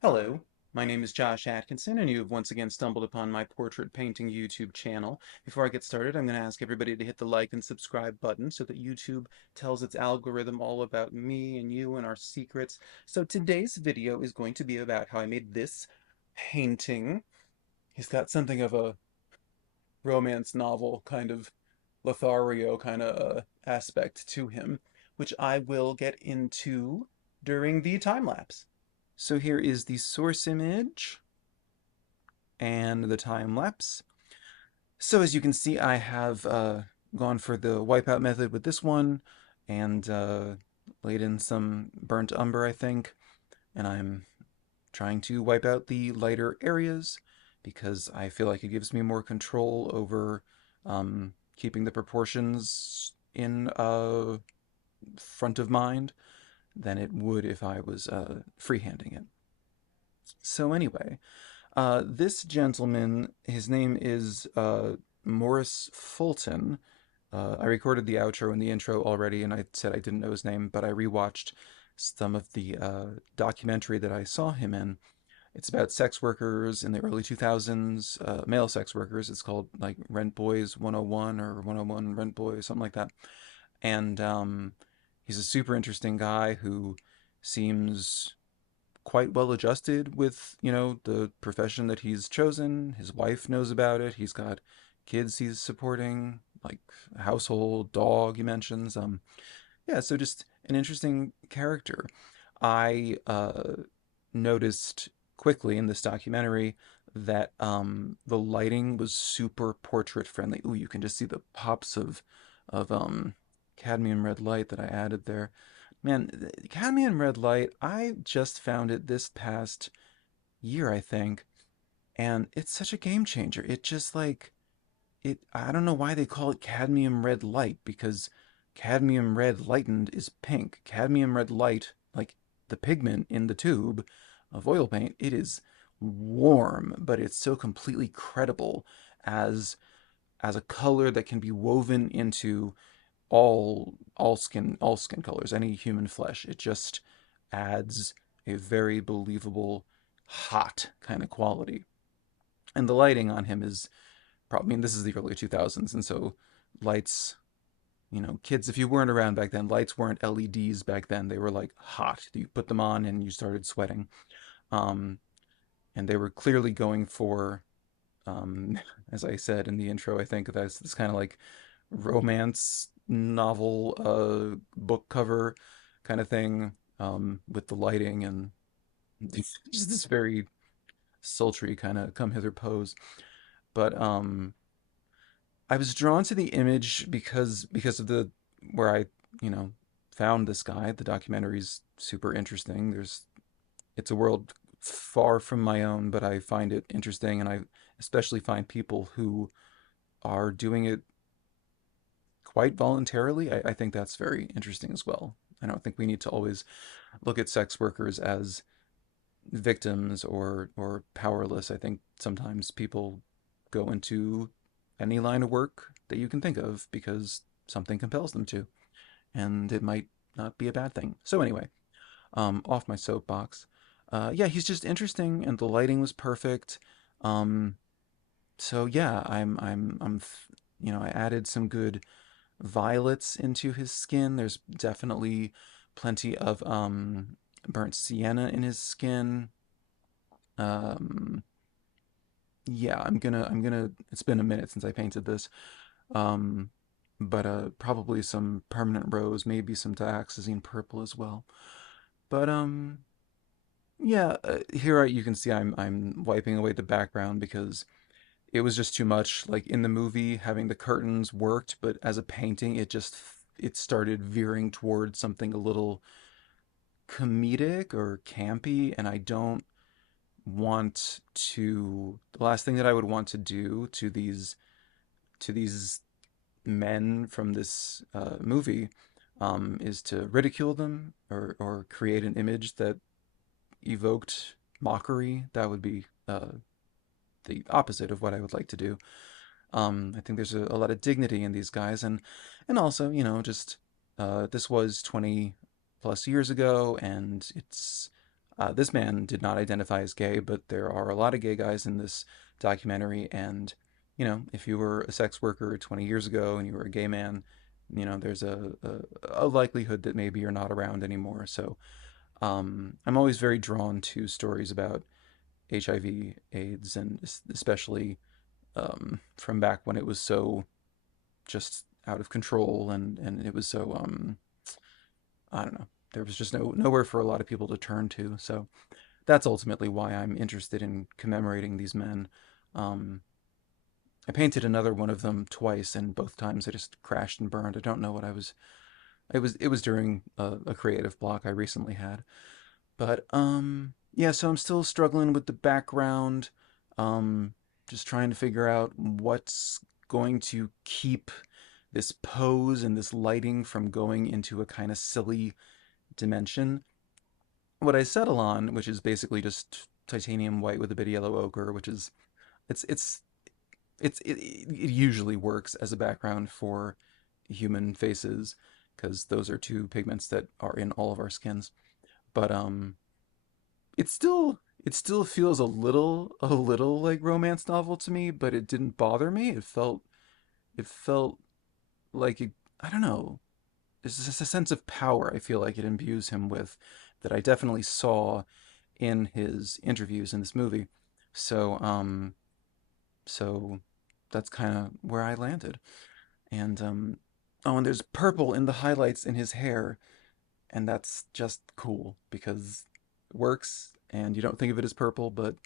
Hello, my name is Josh Atkinson, and you have once again stumbled upon my portrait painting YouTube channel. Before I get started, I'm going to ask everybody to hit the like and subscribe button so that YouTube tells its algorithm all about me and you and our secrets. So today's video is going to be about how I made this painting. He's got something of a romance novel kind of Lothario kind of aspect to him, which I will get into during the time lapse. So here is the source image and the time lapse. So as you can see, I have gone for the wipeout method with this one and laid in some burnt umber, I think, and I'm trying to wipe out the lighter areas because I feel like it gives me more control over keeping the proportions in front of mind than it would if I was freehanding it. So anyway, this gentleman, his name is Morris Fulton. I recorded the outro and the intro already, and I said I didn't know his name, but I rewatched some of the documentary that I saw him in. It's about sex workers in the early 2000s, male sex workers. It's called like Rent Boys 101 or 101 Rent Boys, something like that. And he's a super interesting guy who seems quite well adjusted with, the profession that he's chosen. His wife knows about it. He's got kids he's supporting, like a household, dog he mentions. Yeah, so just an interesting character. I noticed quickly in this documentary that the lighting was super portrait friendly. Ooh, you can just see the pops of cadmium red light that I added there. Man, cadmium red light, I just found it this past year, I think, and it's such a game changer. It just like I don't know why they call it cadmium red light because cadmium red lightened is pink. Cadmium red light, like the pigment in the tube of oil paint, it is warm, but it's so completely credible as a color that can be woven into all skin colors, any human flesh. It just adds a very believable hot kind of quality. And the lighting on him is probably, I mean, this is the early 2000s, and so lights, kids, if you weren't around back then, lights weren't LEDs back then. They were like hot. You put them on and you started sweating. Um, and they were clearly going for, as I said in the intro, I think that's this kind of like romance novel book cover kind of thing, with the lighting and just this very sultry kind of come hither pose. But I was drawn to the image because of the where I, you know, found this guy. The documentary's super interesting. It's a world far from my own, but I find it interesting, and I especially find people who are doing it quite voluntarily. I think that's very interesting as well. I don't think we need to always look at sex workers as victims or powerless. I think sometimes people go into any line of work that you can think of because something compels them to, and it might not be a bad thing. So anyway, off my soapbox. Yeah, he's just interesting, and the lighting was perfect. Um, so yeah, I added some good violets into his skin. There's definitely plenty of burnt sienna in his skin. Um, yeah, I'm gonna. It's been a minute since I painted this. Um, but probably some permanent rose, maybe some dioxazine purple as well. But yeah, here you can see I'm wiping away the background because it was just too much. Like in the movie, having the curtains worked, but as a painting, it started veering towards something a little comedic or campy, and I don't want to. The last thing that I would want to do to these men from this movie is to ridicule them or create an image that evoked mockery. That would be the opposite of what I would like to do. I think there's a lot of dignity in these guys, and also, just this was 20 plus years ago, and it's This man did not identify as gay, but there are a lot of gay guys in this documentary. And, if you were a sex worker 20 years ago and you were a gay man, there's a likelihood that maybe you're not around anymore. So I'm always very drawn to stories about HIV, AIDS, and especially from back when it was so just out of control, and it was so I don't know. There was just nowhere for a lot of people to turn to. So that's ultimately why I'm interested in commemorating these men. Um, I painted another one of them twice, and both times I just crashed and burned. I don't know what I was. It was during a creative block I recently had. But yeah, so I'm still struggling with the background. Um, just trying to figure out what's going to keep this pose and this lighting from going into a kind of silly dimension. What I settle on, which is basically just titanium white with a bit of yellow ochre, which is it's it's it usually works as a background for human faces because those are two pigments that are in all of our skins. But it still feels a little like romance novel to me, but it didn't bother me. It felt like I don't know. There's just a sense of power I feel like it imbues him with that I definitely saw in his interviews in this movie. So so that's kind of where I landed. And oh, and there's purple in the highlights in his hair, and that's just cool because it works, and you don't think of it as purple, but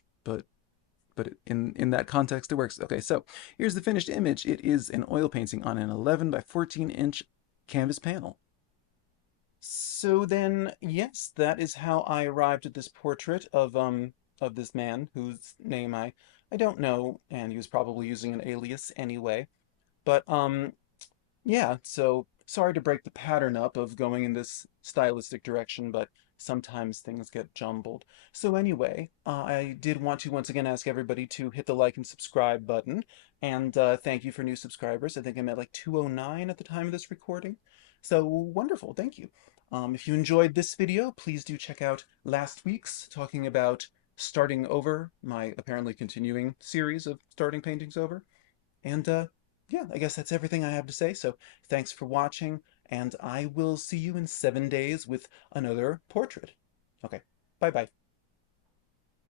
in that context it works. Okay, so here's the finished image. It is an oil painting on an 11 by 14-inch canvas panel. So then, yes, that is how I arrived at this portrait of this man whose name I don't know, and he was probably using an alias anyway. But yeah, so sorry to break the pattern up of going in this stylistic direction, but sometimes things get jumbled. So anyway, I did want to once again ask everybody to hit the like and subscribe button, and thank you for new subscribers. I think I'm at like 209 at the time of this recording. So wonderful, thank you. If you enjoyed this video, please do check out last week's talking about starting over, my apparently continuing series of starting paintings over. And yeah, I guess that's everything I have to say. So thanks for watching, and I will see you in 7 days with another portrait. Okay, bye bye.